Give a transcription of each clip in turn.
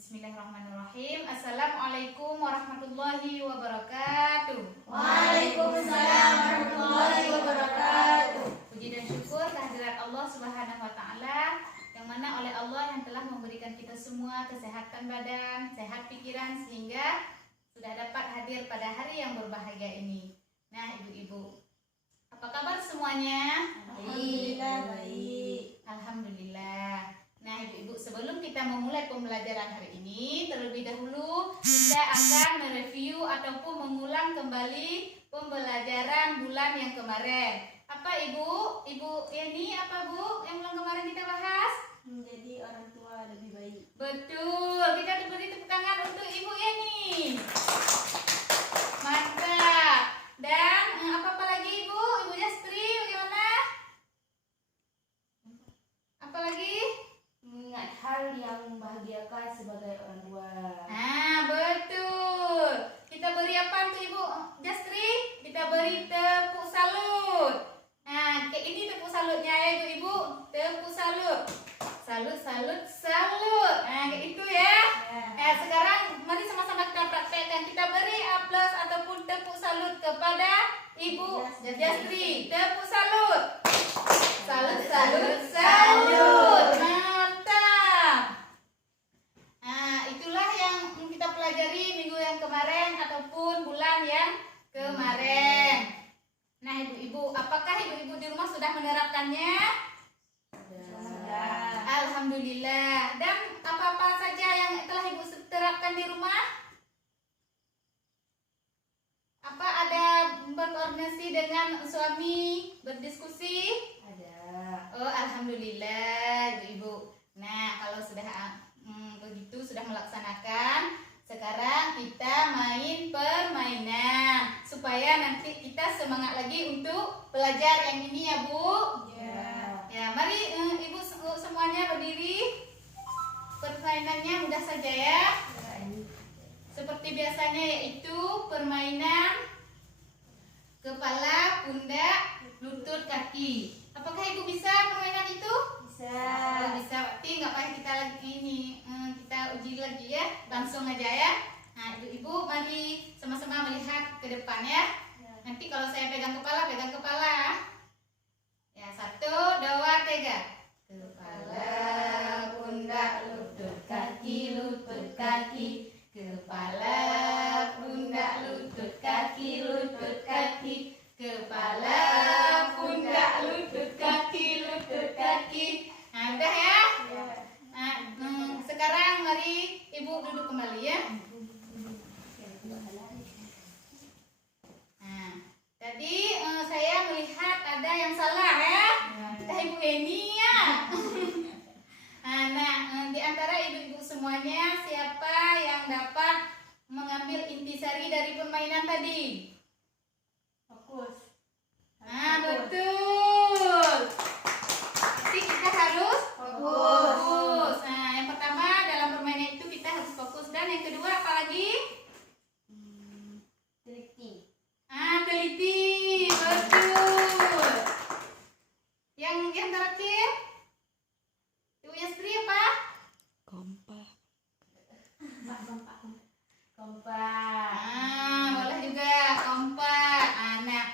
Bismillahirrahmanirrahim. Assalamualaikum warahmatullahi wabarakatuh. Waalaikumsalam warahmatullahi wabarakatuh. Puji dan syukur kehadirat Allah Subhanahu wa taala yang mana oleh Allah yang telah memberikan kita semua kesehatan badan, sehat pikiran sehingga sudah dapat hadir pada hari yang berbahagia ini. Nah, ibu-ibu, apa kabar semuanya? Alhamdulillah baik. Alhamdulillah. Nah, ibu-ibu, sebelum kita memulai pembelajaran hari ini, terlebih dahulu kita akan mereview ataupun mengulang kembali pembelajaran bulan yang kemarin. Apa ibu? Ibu Yani, apa bu yang bulan kemarin kita bahas? Menjadi orang tua lebih baik. Betul. Kita beri tepuk tangan untuk Ibu Yani. Mantap. Dan apa lagi ibu? Ibu Yastri bagaimana? Apa lagi? Mengingat hal yang membahagiakan sebagai orang tua. Nah, betul. Kita beri apa untuk Ibu Jastri? Kita beri tepuk salut. Nah, kayak ini tepuk salutnya ya ibu-ibu. Tepuk salut. Salut, salut, salut. Nah, kayak itu ya. Nah, sekarang mari sama-sama kita praktekkan. Kita beri aplaus ataupun tepuk salut kepada Ibu Jastri. Tepuk salut. Salut, salut, salut. Itulah yang kita pelajari minggu yang kemarin ataupun bulan yang kemarin. Nah, ibu-ibu, apakah ibu-ibu di rumah sudah menerapkannya? Sudah. Alhamdulillah. Dan apa-apa saja yang telah ibu terapkan di rumah? Apa ada berkoordinasi dengan suami, berdiskusi? Ada. Oh, alhamdulillah, ibu-ibu. Nah, kalau sudah begitu sudah melaksanakan, sekarang kita main permainan supaya nanti kita semangat lagi untuk belajar yang ini ya bu. Ya, mari ibu semuanya berdiri. Permainannya mudah saja ya. Seperti biasanya yaitu permainan kepala, pundak, lutut, kaki. Apakah ibu bisa permainan itu? Bisa. Oh, bisa, berarti nggak payah kita lagi ini kita uji lagi ya, langsung aja ya. Nah, ibu-ibu mari sama-sama melihat ke depan ya. Nanti kalau saya pegang kepala ya, 1, 2, 3. Kepala, pundak, lutut, kaki, lutut, kaki. Kepala, pundak, lutut, kaki, lutut, kaki. Kepala, pundak, lutut, kaki, lutut, kaki. Nah, udah ya. Nah, sekarang mari ibu duduk kembali ya. Nah, tadi saya melihat ada yang salah ya. Ibu Eni ya. Nah, di antara ibu-ibu semuanya siapa yang dapat mengambil intisari dari permainan tadi? Fokus. Nah, betul. Jadi kita harus fokus. Nah, yang pertama dalam permainan itu kita harus fokus, dan yang kedua apa lagi? Teliti. Teliti. Betul. Yang terakhir? Ibu Yastri apa? Kompak. Boleh juga kompak. Nah,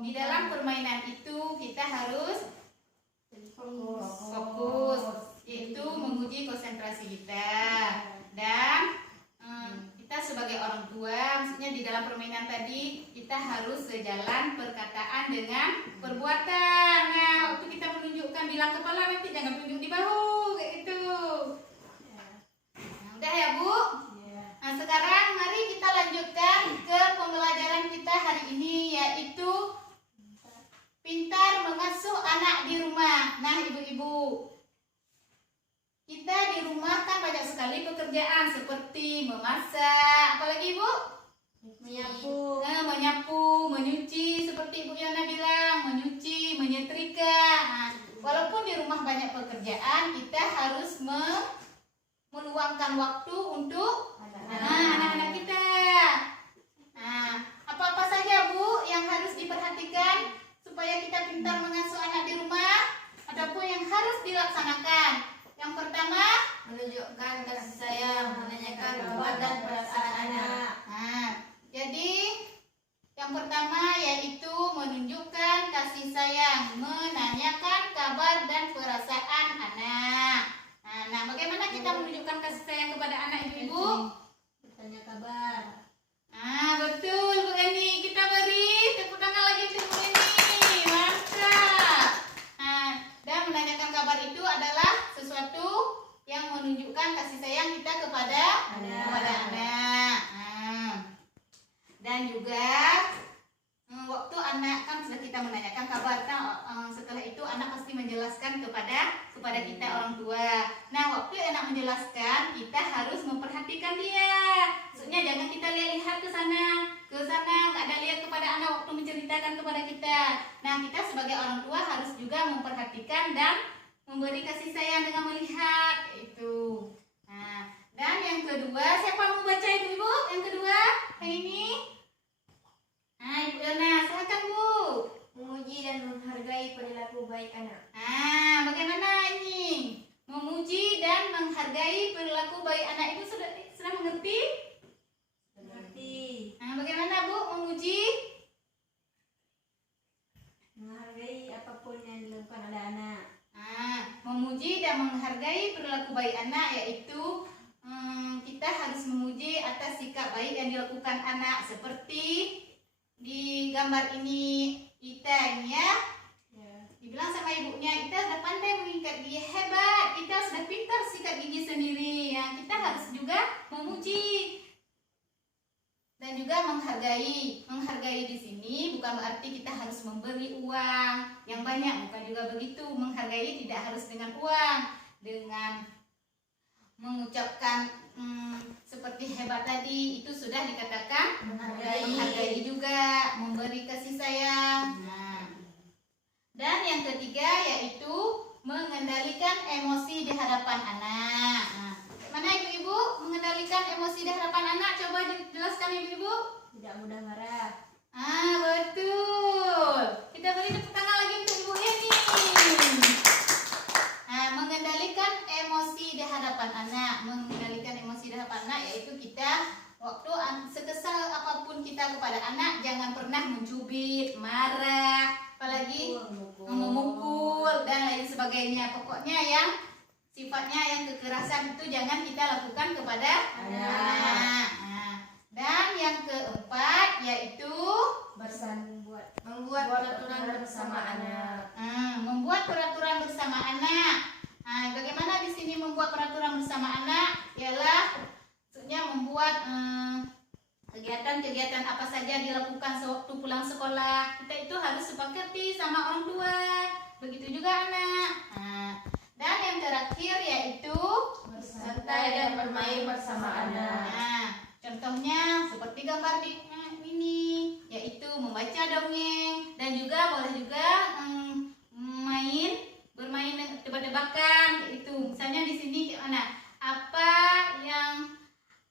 di dalam permainan itu kita harus fokus, yaitu menguji konsentrasi kita. Dan kita sebagai orang tua, maksudnya di dalam permainan tadi kita harus sejalan perkataan dengan perbuatan. Nah, waktu kita menunjukkan bilang kepala, nanti jangan tunjuk di bahu kayak gitu. Nah, udah ya bu. Nah, sekarang mari kita lanjutkan ke pembelajaran kita hari ini, yaitu pintar mengasuh anak di rumah. Nah, ibu-ibu, kita di rumah kan banyak sekali pekerjaan seperti memasak, apalagi ibu? Menyapu. Menyapu, menyuci, seperti Ibu Yana bilang, menyuci, menyetrika. Nah, walaupun di rumah banyak pekerjaan, kita harus meluangkan waktu untuk anak-anak kita. Nah, apa-apa saja bu yang harus diperhatikan supaya kita pintar mengasuh anak di rumah ataupun yang harus dilaksanakan? Yang pertama, Menunjukkan kasih sayang. kabar dan perasaan anak. Nah, jadi yang pertama yaitu menunjukkan kasih sayang, menanyakan kabar dan perasaan anak. Nah, bagaimana kita menunjukkan kasih sayang kepada anak ibu-ibu? Bertanya kabar. Betul Bu Eni. Kita beri tepuk tangan lagi untuk Bu Eni. Mantap. Dan menanyakan kabar itu adalah sesuatu yang menunjukkan kasih sayang kita kepada anak. Dan juga waktu anak kan sudah kita menanyakan kabar, setelah itu anak pasti menjelaskan kepada kita orang tua. Nah, waktu anak menjelaskan, kita harus memperhatikan dia. Maksudnya jangan kita lihat ke sana, nggak ada lihat kepada anak waktu menceritakan kepada kita. Nah, kita sebagai orang tua harus juga memperhatikan dan memberi kasih sayang dengan melihat itu. Nah, dan yang kedua, siapa mau baca ibu-ibu? Yang kedua, yang ini. Ibu Yona, silakan Bu. Memuji dan menghargai perilaku baik anak. Bagaimana ini? Memuji dan menghargai perilaku baik anak. Ibu sudah mengerti? Mengerti. Bagaimana Bu memuji? Menghargai apapun yang dilakukan oleh anak. Memuji dan menghargai perilaku baik anak yaitu kita harus memuji atas sikap baik yang dilakukan anak, seperti di gambar ini Ita ini ya. Dibilang sama ibunya, Ita sudah pandai mengikat gigi, hebat, Ita sudah pintar sikat gigi sendiri. Kita harus juga memuji dan juga menghargai. Menghargai di sini bukan berarti kita harus memberi uang yang banyak, bukan juga begitu. Menghargai tidak harus dengan uang, dengan mengucapkan seperti hebat tadi, itu sudah dikatakan menghargai juga, memberi kasih sayang. Dan yang ketiga yaitu mengendalikan emosi di hadapan anak. Mana ibu-ibu mengendalikan emosi di hadapan anak? Coba jelaskan ibu-ibu. Tidak mudah marah. Betul. Kita beri tepuk tangan lagi untuk Ibu Yeni. Mengendalikan emosi di hadapan anak. Mengendalikan emosi di hadapan anak yaitu kita waktu sekesal apapun kita kepada anak, jangan pernah mencubit, marah, apalagi memukul dan lain sebagainya. Pokoknya yang sifatnya yang kekerasan itu jangan kita lakukan kepada anak. Dan yang keempat yaitu membuat peraturan bersama anak. Membuat peraturan bersama anak. Bagaimana di sini membuat peraturan bersama anak? Ialah maksudnya membuat kegiatan-kegiatan apa saja dilakukan sewaktu pulang sekolah. Kita itu harus sepakati sama orang tua. Begitu juga anak. Dan yang terakhir yaitu Bersantai dan bermain bersama anak. Contohnya seperti gambar di ini, yaitu membaca dongeng dan juga boleh juga bermain tebak-tebakan. Itu misalnya di sini gimana?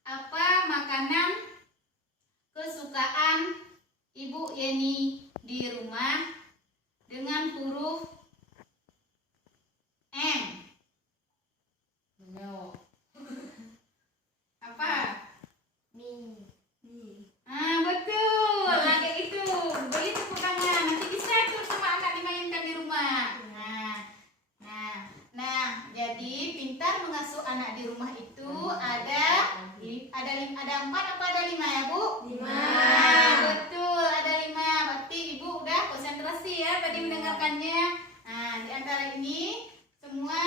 Apa makanan kesukaan Ibu Yeni di rumah dengan huruf M? No. Apa? Mie. Betul. Kayak itu. Beri tepuk tangan. Nanti bisa tuh sama anak dimainkan di rumah. Jadi pintar mengasuh anak di rumah itu ada 4 apa ada 5 ya Bu? 5. Betul, ada 5. Berarti Ibu udah konsentrasi ya tadi mendengarkannya. Di antara ini semua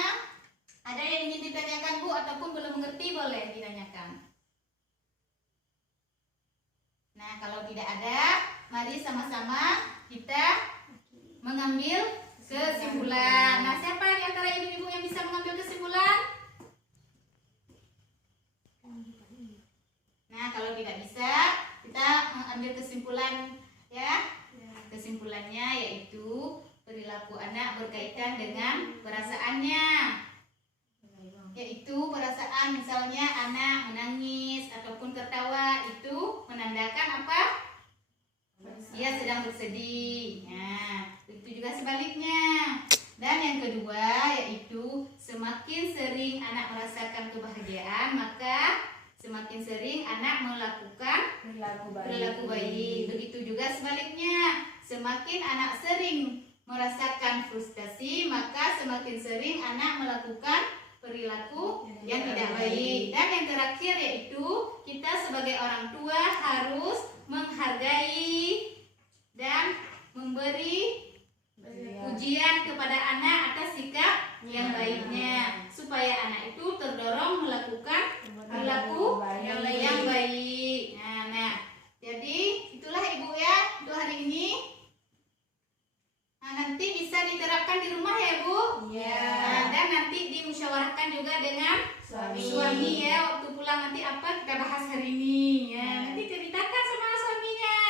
ada yang ingin ditanyakan Bu ataupun belum mengerti boleh ditanyakan. Nah, kalau tidak ada, mari sama-sama kita mengambil kesimpulan. Nah, siapa di antara ibu-ibu yang bisa mengambil kesimpulan? Nah, kalau tidak bisa, kita mengambil kesimpulan ya. Kesimpulannya yaitu perilaku anak berkaitan dengan perasaannya. Yaitu perasaan misalnya anak menangis ataupun tertawa, itu menandakan apa? Dia sedang bersedih. Nah, itu juga sebaliknya. Dan yang kedua yaitu semakin sering anak merasakan kebahagiaan, maka semakin semakin sering anak melakukan perilaku baik. Begitu juga sebaliknya, semakin anak sering merasakan frustasi, maka semakin sering anak melakukan perilaku yang tidak baik. Dan yang terakhir yaitu kita sebagai orang tua harus menghargai dan memberi pujian kepada anak atas sikap yang baiknya, supaya anak itu terdorong melakukan perilaku yang baik. Nah, jadi itulah Ibu ya untuk hari ini. Nah, nanti bisa diterapkan di rumah ya Bu. Nah, dan nanti dimusyawarahkan juga dengan suami ya, waktu pulang nanti apa kita bahas hari ini ya. Nanti ceritakan sama suaminya.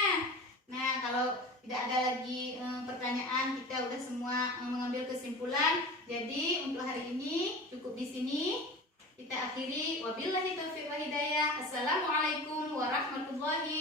Nah, kalau tidak ada lagi pertanyaan, kita udah semua mengambil kesimpulan. Jadi untuk hari ini cukup di sini. Kita akhiri. Wabillahi taufiq wa hidayah. Assalamualaikum warahmatullahi